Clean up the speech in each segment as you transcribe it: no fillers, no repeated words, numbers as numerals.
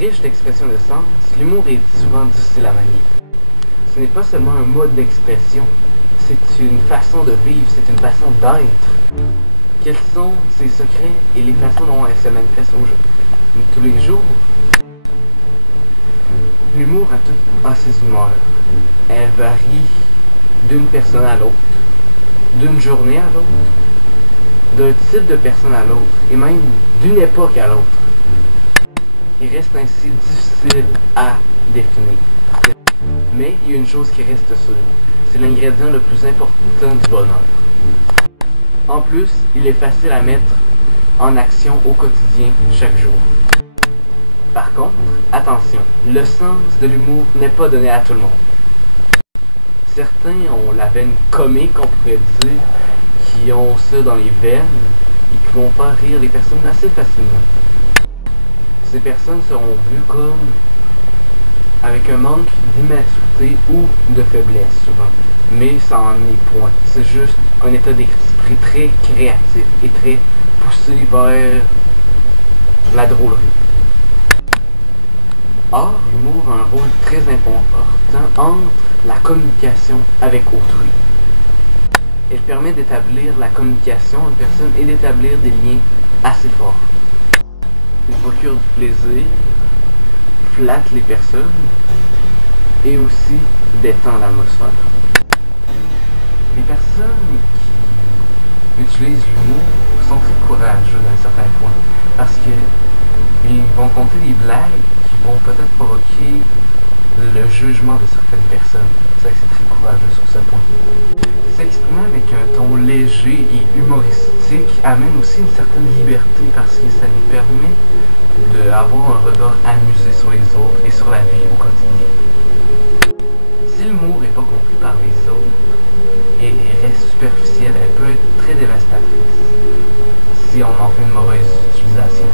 Riche d'expression de sens, l'humour est souvent difficile à manier. Ce n'est pas seulement un mode d'expression, c'est une façon de vivre, c'est une façon d'être. Quels sont ses secrets et les façons dont elle se manifeste tous les jours? L'humour a ses humeurs. Elle varie d'une personne à l'autre, d'une journée à l'autre, d'un type de personne à l'autre, et même d'une époque à l'autre. Il reste ainsi difficile à définir. Mais il y a une chose qui reste sûre, c'est l'ingrédient le plus important du bonheur. En plus, il est facile à mettre en action au quotidien, chaque jour. Par contre, attention, le sens de l'humour n'est pas donné à tout le monde. Certains ont la veine comique, on pourrait dire, qui ont ça dans les veines et qui vont faire rire les personnes assez facilement. Ces personnes seront vues comme avec un manque d'immaturité ou de faiblesse souvent, mais ça en est point. C'est juste un état d'esprit très créatif et très poussé vers la drôlerie. Or, l'humour a un rôle très important entre la communication avec autrui. Elle permet d'établir la communication entre personnes et d'établir des liens assez forts. Il procure du plaisir, flatte les personnes et aussi détend l'atmosphère. Les personnes qui utilisent l'humour sont très courageux d'un certain point parce qu'ils vont compter des blagues qui vont peut-être provoquer le jugement de certaines personnes. C'est très courageux sur ce point. S'exprimer avec un ton léger et humoristique amène aussi une certaine liberté parce que ça nous permet d'avoir un regard amusé sur les autres et sur la vie au quotidien. Si l'humour n'est pas compris par les autres et reste superficielle, elle peut être très dévastatrice si on en fait une mauvaise utilisation.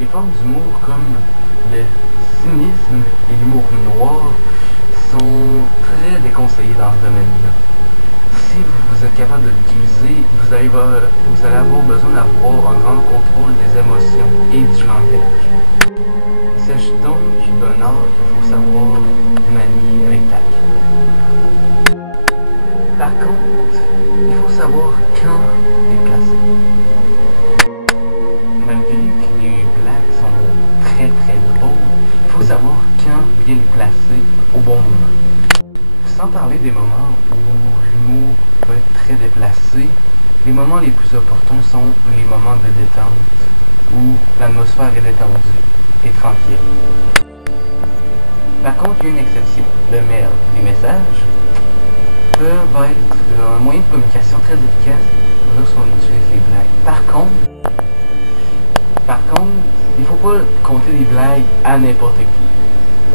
Les formes d'humour comme le cynisme et l'humour noir sont très déconseillés dans ce domaine-là. Si vous êtes capable de l'utiliser, vous allez avoir besoin d'avoir un grand contrôle des émotions et du langage. Il s'agit donc d'un art qu'il faut savoir manier avec tact. Par contre, il faut savoir quand les placer. Malgré que les blagues sont très drôles, il faut savoir quand bien les placer au bon moment. Sans parler des moments où l'humour peut être très déplacé, les moments les plus opportuns sont les moments de détente où l'atmosphère est détendue et tranquille. Par contre, il y a une exception. Le mail, les messages peuvent être un moyen de communication très efficace lorsqu'on utilise les blagues. Par contre, il ne faut pas compter des blagues à n'importe qui.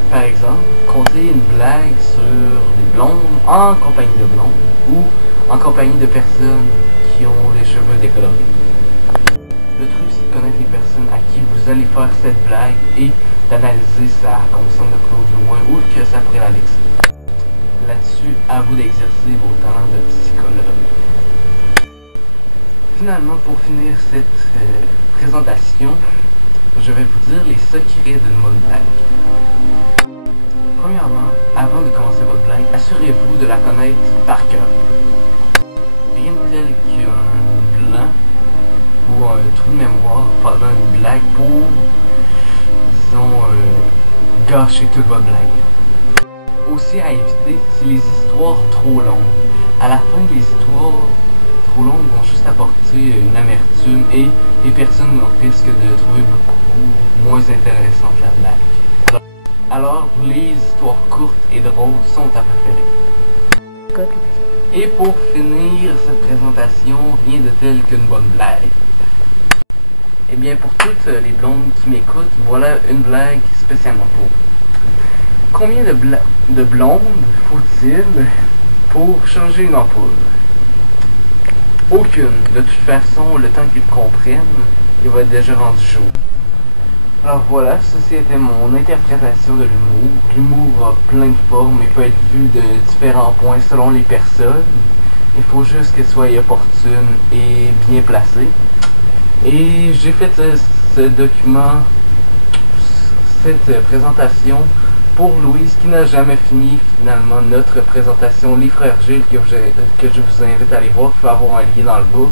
Par exemple, compter une blague sur des blondes en compagnie de blondes ou en compagnie de personnes qui ont les cheveux décolorés. Le truc, c'est de connaître les personnes à qui vous allez faire cette blague et d'analyser sa conscience de plus loin ou que ça pourrait la vexer. Là-dessus, à vous d'exercer vos talents de psychologue. Finalement, pour finir cette présentation, je vais vous dire les secrets d'une bonne blague. Premièrement, avant de commencer votre blague, assurez-vous de la connaître par cœur. Rien de tel qu'un blanc ou un trou de mémoire pendant une blague pour, disons, gâcher toute votre blague. Aussi à éviter, c'est les histoires trop longues. À la fin, les histoires trop longues vont juste apporter une amertume et les personnes risquent de trouver beaucoup moins intéressante la blague. Alors, les histoires courtes et drôles sont à préférer. Et pour finir cette présentation, rien de tel qu'une bonne blague. Et bien, pour toutes les blondes qui m'écoutent, voilà une blague spécialement pour vous. Combien de blondes faut-il pour changer une ampoule? Aucune. De toute façon, le temps qu'ils comprennent, il va être déjà rendu jour. Alors voilà, ceci était mon interprétation de l'humour. L'humour a plein de formes et peut être vu de différents points selon les personnes. Il faut juste qu'elle soit opportune et bien placée. Et j'ai fait ce document cette présentation pour Louise qui n'a jamais fini finalement notre présentation Les Frères Gilles que je vous invite à aller voir. Vous pouvez avoir un lien dans le bas.